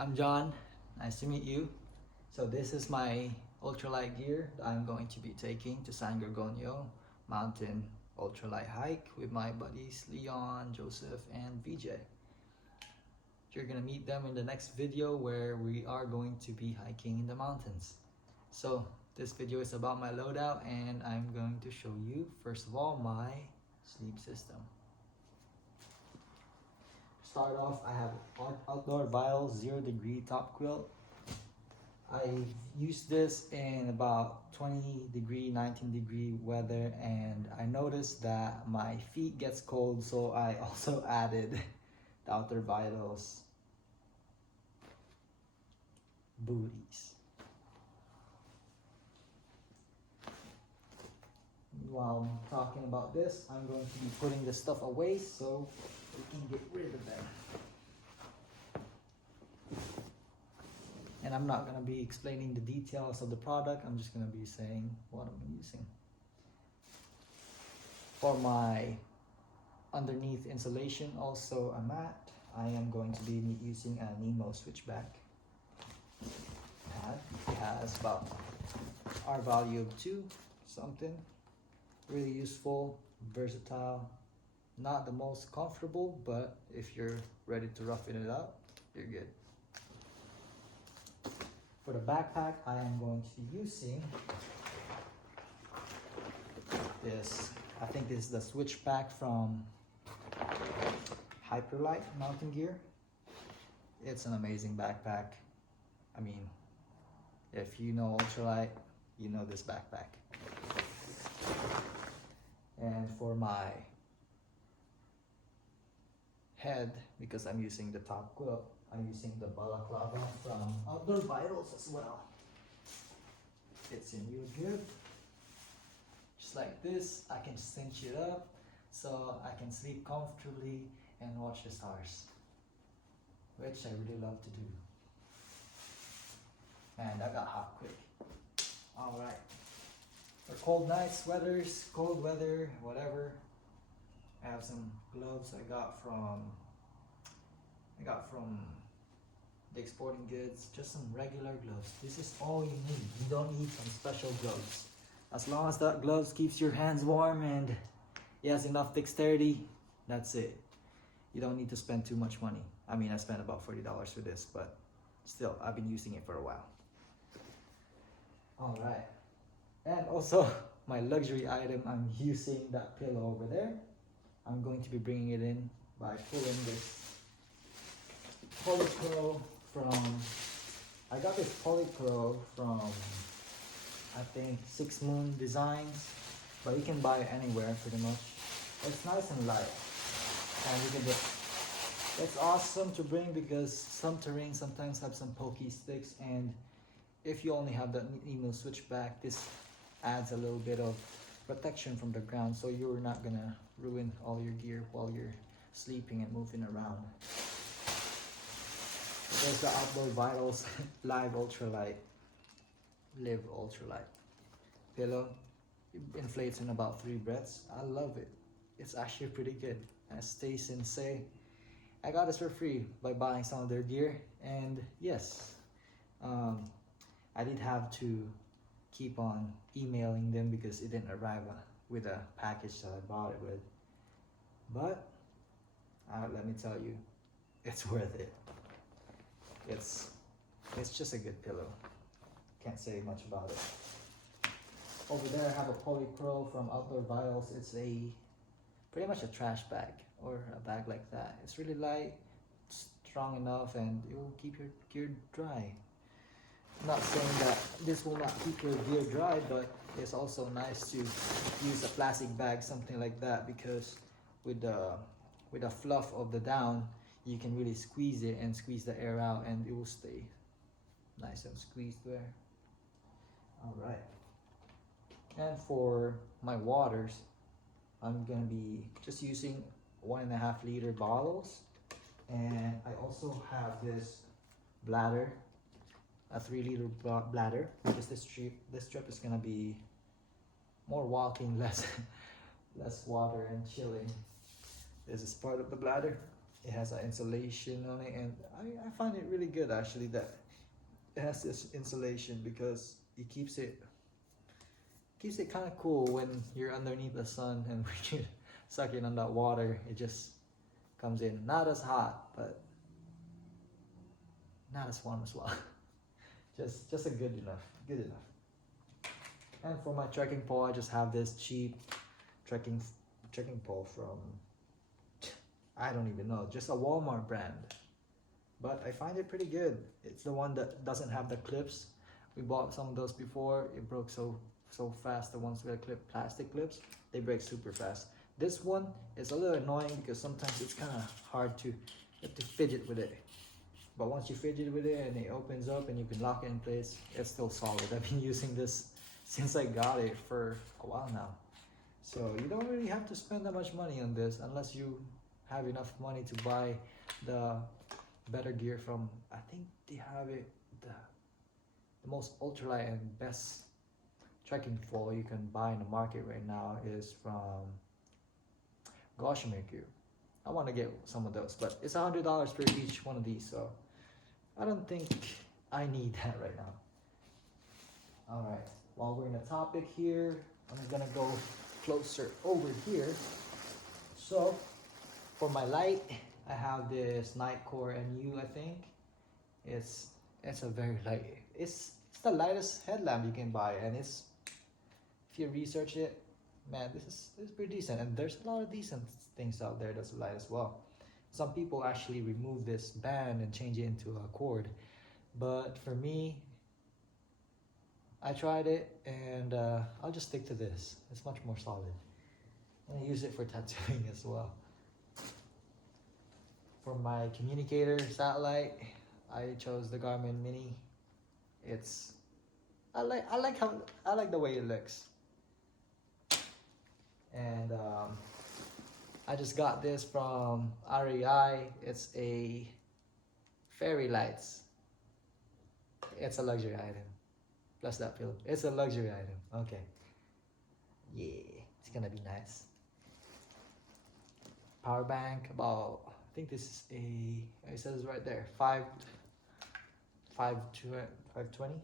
I'm John, nice to meet you. So this is my ultralight gear that I'm going to be taking to San Gorgonio mountain ultralight hike with my buddies Leon, Joseph, and VJ. You're gonna meet them in the next video where we are going to be hiking in the mountains. So this video is about my loadout, and I'm going to show you first of all my sleep system. Start off, I have Outdoor Vital 0 degree top quilt. I've used this in about 20 degree, 19 degree weather, and I noticed that my feet gets cold, so I also added the Outer Vitals booties. While I'm talking about this, I'm going to be putting the stuff away so we can get rid of them. And I'm not going to be explaining the details of the product, I'm just going to be saying what I'm using. For my underneath insulation, also a mat, I am going to be using a Nemo switchback pad. It has about R value of 2 something. Really useful, versatile, not the most comfortable, but if you're ready to roughen it up, you're good. For the backpack, I am going to be using this. I think this is the switchback from Ultralight Mountain Gear. It's an amazing backpack. I mean, if you know ultralight, you know this backpack. And for my head, because I'm using the top quilt, I'm using the balaclava from Outdoor Vitals as well. Fits in real good. Just like this, I can cinch it up so I can sleep comfortably and watch the stars, which I really love to do. And that got hot quick. Alright. For cold nights, cold weather, whatever, I have some gloves I got from Dick's Sporting Goods, just some regular gloves. This is all you need. You don't need some special gloves. As long as that gloves keeps your hands warm and it has enough dexterity, that's it. You don't need to spend too much money. I mean, I spent about $40 for this, but still, I've been using it for a while. Alright. And also, my luxury item, I'm using that pillow over there. I'm going to be bringing it in by pulling this Polypro from, I got this Polypro from, I think, 6 Moon Designs, but you can buy it anywhere pretty much. It's nice and light, and you can just, it's awesome to bring because some terrain sometimes have some pokey sticks, and if you only have that Nemo switchback, this adds a little bit of protection from the ground, so you're not gonna ruin all your gear while you're sleeping and moving around. There's the Outdoor Vitals Live Ultralight pillow. It inflates in about 3 breaths. I love it. It's actually pretty good. And stay sensei. I got this for free by buying some of their gear, and yes, I did have to keep on emailing them because it didn't arrive with a package that I bought it with. But let me tell you, it's worth it. It's just a good pillow. Can't say much about it. Over there I have a Polypro from Outdoor Vitals. It's pretty much a trash bag or a bag like that. It's really light, strong enough, and it will keep your gear dry. I'm not saying that this will not keep your gear dry, but it's also nice to use a plastic bag, something like that, because with the fluff of the down, you can really squeeze it and squeeze the air out, and it will stay nice and squeezed there. Alright. And for my waters, I'm gonna be just using 1.5 liter bottles, and I also have this bladder, a 3 liter bladder, because this trip is gonna be more walking, less water and chilling. This is part of the bladder. It has an insulation on it, and I find it really good actually that it has this insulation because it keeps it kind of cool when you're underneath the sun and when you're sucking on that water. It just comes in not as hot, but not as warm as well. Just a good enough. And for my trekking pole, I just have this cheap trekking trekking pole from, I don't even know, just a Walmart brand. But I find it pretty good. It's the one that doesn't have the clips. We bought some of those before. It broke so fast. The ones with plastic clips, they break super fast. This one is a little annoying because sometimes it's kind of hard to, you have to fidget with it. But once you fidget with it and it opens up and you can lock it in place, it's still solid. I've been using this since I got it for a while now. So you don't really have to spend that much money on this unless you have enough money to buy the better gear from, I think they have it, the most ultralight and best trekking pole you can buy in the market right now is from Gossamer Gear. I want to get some of those, but it's $100 for each one of these, so I don't think I need that right now. All right, while we're in the topic here, I'm gonna go closer over here. So for my light, I have this Nightcore NU, I think. It's a very light. It's the lightest headlamp you can buy, and it's, if you research it, man, this is pretty decent. And there's a lot of decent things out there that's light as well. Some people actually remove this band and change it into a cord, but for me, I tried it, and I'll just stick to this. It's much more solid, and I use it for tattooing as well. For my communicator satellite, I chose the Garmin Mini. I like the way it looks, and I just got this from REI. It's a fairy lights. It's a luxury item. Plus that pillow. It's a luxury item. Okay. Yeah, it's gonna be nice. Power bank, about, I think this is it says right there, 520.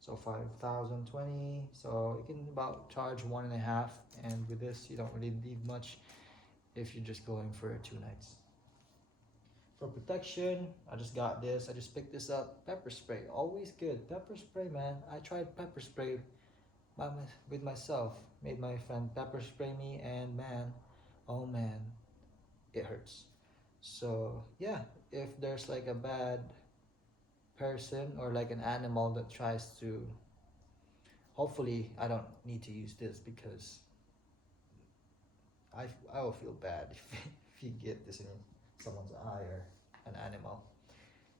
So 5020. So you can about charge 1.5, and with this you don't really need much if you're just going for 2 nights. For protection, I just got this. I just picked this up. Pepper spray, always good. Pepper spray, man. I tried pepper spray with myself. Made my friend pepper spray me, and man, oh man, it hurts. So yeah, if there's like a bad person or like an animal that tries to, hopefully I don't need to use this because I will feel bad if you get this in someone's eye or an animal.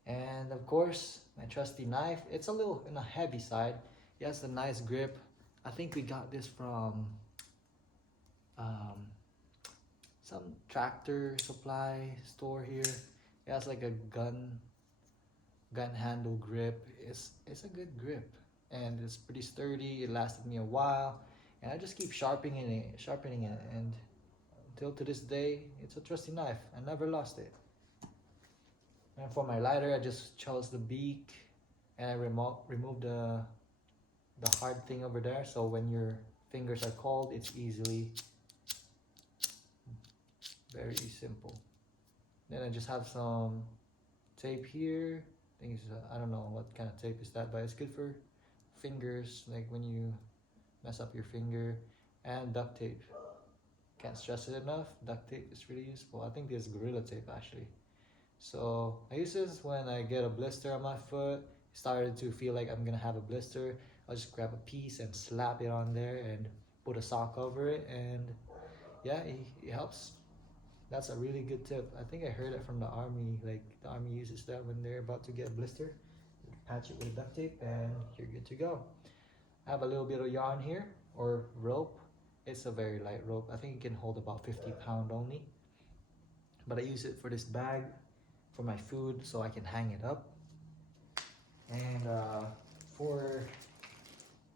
And of course, my trusty knife. It's a little in a heavy side. It has a nice grip. I think we got this from some tractor supply store here. It has like a gun handle grip. It's a good grip, and it's pretty sturdy. It lasted me a while, and I just keep sharpening it, and until to this day, it's a trusty knife. I never lost it. And for my lighter, I just chose the beak, and I removed the hard thing over there, so when your fingers are cold, it's very simple. Then I just have some tape here. I think I don't know what kind of tape is that, but it's good for fingers, like when you mess up your finger. And duct tape. Can't stress it enough. Duct tape is really useful. I think there's Gorilla Tape actually. So I use this when I get a blister on my foot. Started to feel like I'm gonna have a blister. I'll just grab a piece and slap it on there and put a sock over it, and yeah, it helps. That's a really good tip. I think I heard it from the army. Like the army uses that when they're about to get a blister. You patch it with duct tape and you're good to go. I have a little bit of yarn here, or rope. It's a very light rope. I think it can hold about 50 pounds only. But I use it for this bag, for my food, so I can hang it up. And for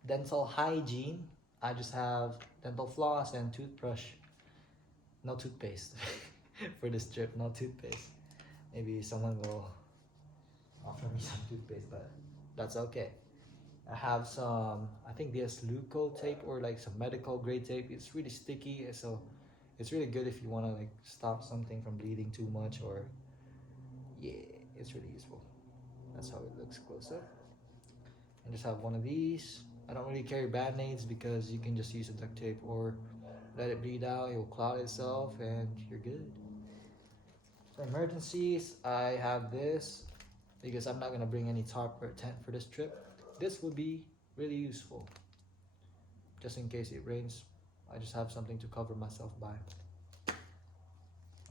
dental hygiene, I just have dental floss and toothbrush. No toothpaste. for this trip, no toothpaste. Maybe someone will offer me some toothpaste, but that's okay. I have some, I think this Luco tape or like some medical grade tape. It's really sticky, so it's really good if you want to like stop something from bleeding too much, or yeah, it's really useful. That's how it looks close up. And just have one of these. I don't really carry band-aids because you can just use a duct tape or let it bleed out, it will clot itself and you're good. For emergencies, I have this because I'm not gonna bring any tarp or tent for this trip. This would be really useful. Just in case it rains, I just have something to cover myself by.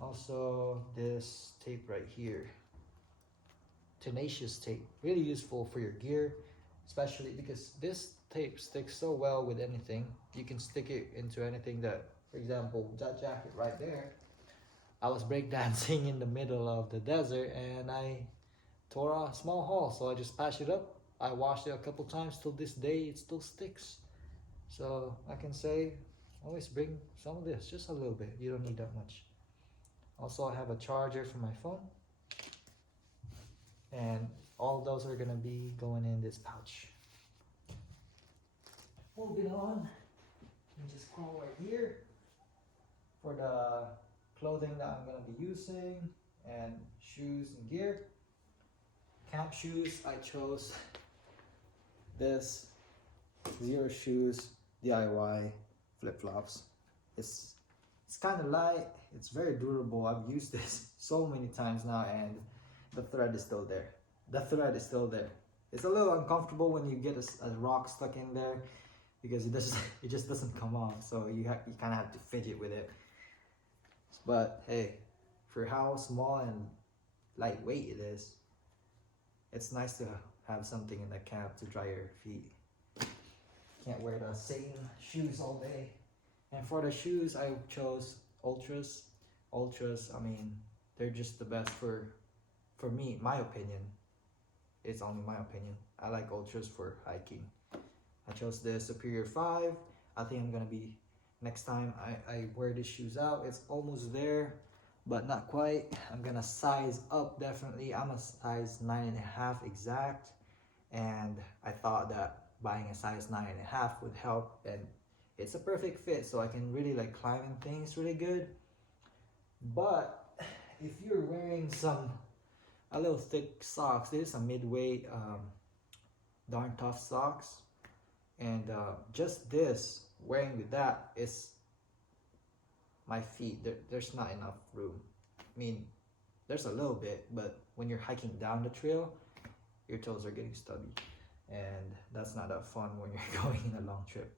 Also, this tape right here. Tenacious tape, really useful for your gear, especially because this tape sticks so well with anything. You can stick it into anything that, for example, that jacket right there. I was breakdancing in the middle of the desert and I tore a small hole, so I just patched it up. I washed it a couple times. Till this day it still sticks. So I can say always bring some of this, just a little bit. You don't need that much. Also, I have a charger for my phone, and all those are gonna be going in this pouch. Moving on, let me just scroll right here for the clothing that I'm gonna be using and shoes and gear. Camp shoes, I chose this Zero Shoes DIY flip-flops. It's kind of light, it's very durable. I've used this so many times now and the thread is still there. The thread is still there. It's a little uncomfortable when you get a rock stuck in there because it just doesn't come off. So you kind of have to fidget with it. But hey, for how small and lightweight it is, it's nice to have something in the camp to dry your feet. Can't wear the same shoes all day. And for the shoes, I chose Ultras. Ultras, I mean, they're just the best for me, my opinion. It's only my opinion. I like Ultras for hiking. I chose the Superior 5. I think I'm gonna be, next time I wear these shoes out, it's almost there, but not quite. I'm gonna size up definitely. I'm a size 9.5 exact. And I thought that buying a size 9.5 would help, and it's a perfect fit, so I can really like climbing things really good. But if you're wearing a little thick socks, this is a midweight darn tough socks, and just this wearing with that is my feet. There's not enough room. I mean, there's a little bit, but when you're hiking down the trail, your toes are getting stubby, and that's not that fun when you're going in a long trip.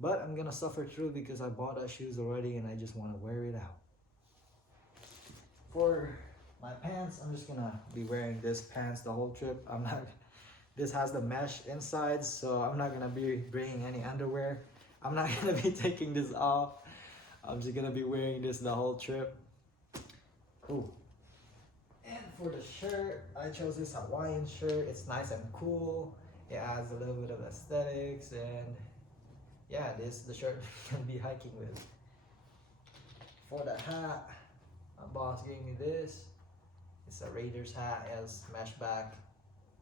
But I'm gonna suffer through because I bought that shoes already and I just want to wear it out. For my pants, I'm just gonna be wearing this pants the whole trip. This has the mesh inside, so I'm not gonna be bringing any underwear. I'm not gonna be taking this off. I'm just gonna be wearing this the whole trip. Cool. And for the shirt, I chose this Hawaiian shirt. It's nice and cool. It adds a little bit of aesthetics, and yeah, this is the shirt I'm gonna be hiking with. For the hat, my boss gave me this. It's a Raiders hat. It has mesh back.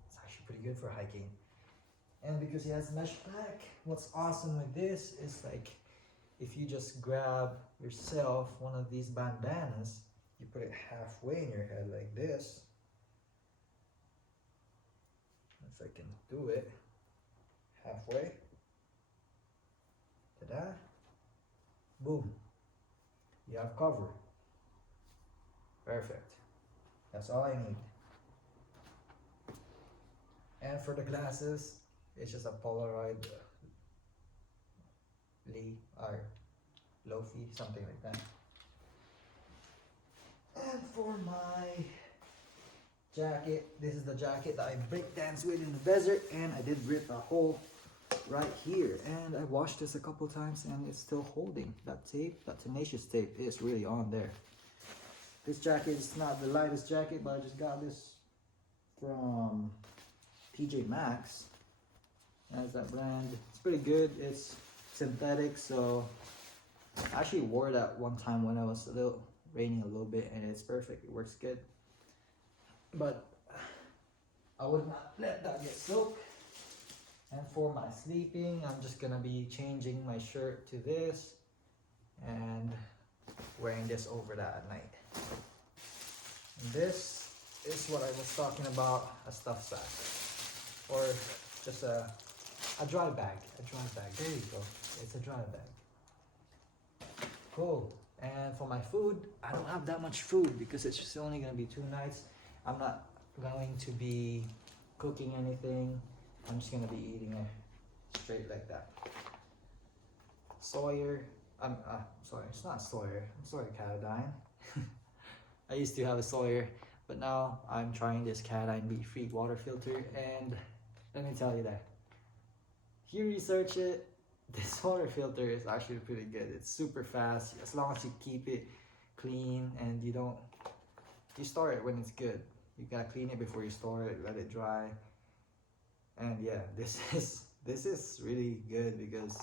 It's actually pretty good for hiking. And because it has mesh back, what's awesome with this is like, if you just grab yourself one of these bandanas, you put it halfway in your head like this. If I can do it, halfway. Ta-da! Boom! You have cover. Perfect. That's all I need. And for the glasses, it's just a Polaroid Lee or Lofi, something like that. And for my jacket, this is the jacket that I breakdance with in the desert, and I did rip a hole right here, and I washed this a couple times and it's still holding. That tape, that tenacious tape, is really on there. This jacket is not the lightest jacket, but I just got this from TJ Maxx. That's that brand. It's pretty good. It's synthetic, so I actually wore that one time when I was a little raining a little bit, and it's perfect. It works good. But I would not let that get soaked. And for my sleeping, I'm just gonna be changing my shirt to this and wearing this over that at night. And this is what I was talking about, a stuff sack, or just a dry bag. There you go. It's a dry bag. Cool. And for my food, I don't have that much food because it's just only gonna be 2 nights. I'm not going to be cooking anything. I'm just gonna be eating it straight like that. Sawyer, sorry, it's not Sawyer. I'm sorry, Catadine. I used to have a Sawyer, but now I'm trying this Catadine Beat-Free water filter, and let me tell you that if you research it, this water filter is actually pretty good. It's super fast as long as you keep it clean and you store it when it's good. You gotta clean it before you store it, let it dry. And yeah, this is really good because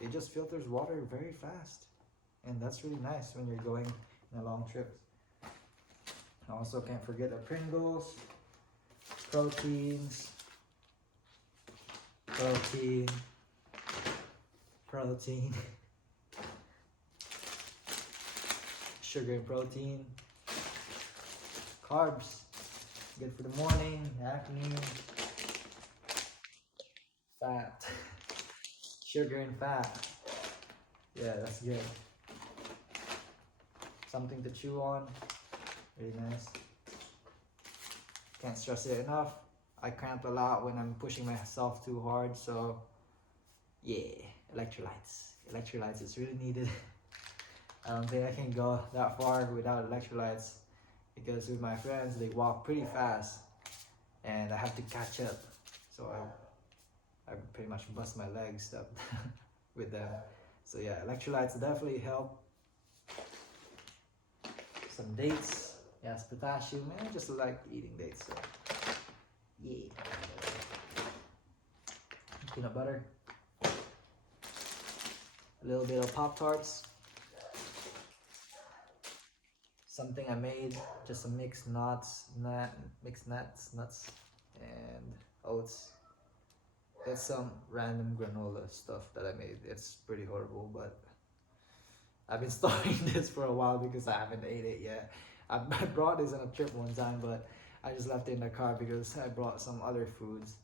it just filters water very fast, and that's really nice when you're going on a long trip. I also can't forget the Pringles, protein, sugar and protein, carbs, good for the morning, afternoon, fat, sugar and fat. Yeah, that's good. Something to chew on, really nice. Can't stress it enough. I cramp a lot when I'm pushing myself too hard, so yeah, electrolytes. Electrolytes is really needed. I don't think I can go that far without electrolytes because with my friends, they walk pretty fast and I have to catch up. So I pretty much bust my legs up with them. So yeah, electrolytes definitely help. Some dates, yes, potassium, and I just like eating dates, so yeah. Peanut butter, a little bit of Pop-Tarts, something I made, just some mixed nuts, nuts, and oats. It's some random granola stuff that I made. It's pretty horrible, but I've been storing this for a while because I haven't ate it yet. I brought this on a trip one time, but I just left it in the car because I brought some other foods.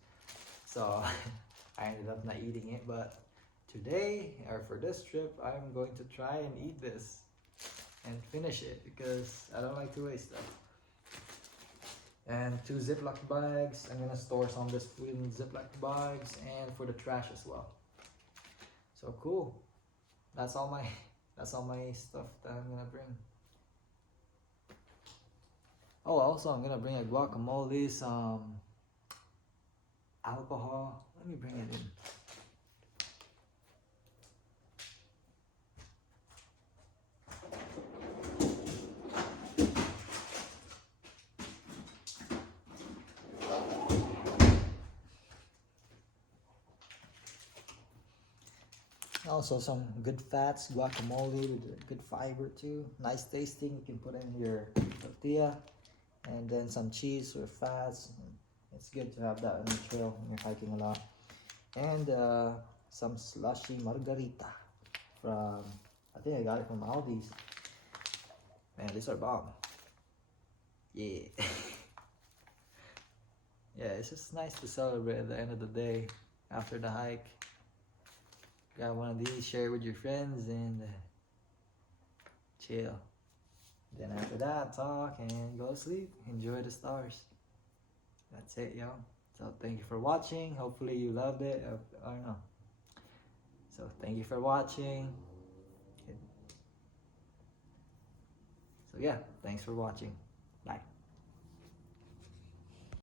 So I ended up not eating it, but today, or for this trip, I'm going to try and eat this and finish it because I don't like to waste stuff. And 2 Ziploc bags. I'm gonna store some of this food in Ziploc bags and for the trash as well. So cool. That's all my stuff that I'm gonna bring. Oh, also I'm gonna bring a guacamole, some alcohol. Let me bring it in. Also some good fats, guacamole with good fiber too. Nice tasting. You can put in your tortilla, and then some cheese or fats. It's good to have that on the trail when you're hiking a lot. And some slushy margarita from, I think I got it from Aldi's. Man, these are bomb. Yeah. Yeah, it's just nice to celebrate at the end of the day after the hike. Got one of these, share it with your friends, and chill. Then after that, talk and go to sleep. Enjoy the stars. That's it, y'all. So thank you for watching. Hopefully you loved it. I don't know. So thank you for watching. So yeah, thanks for watching. Bye.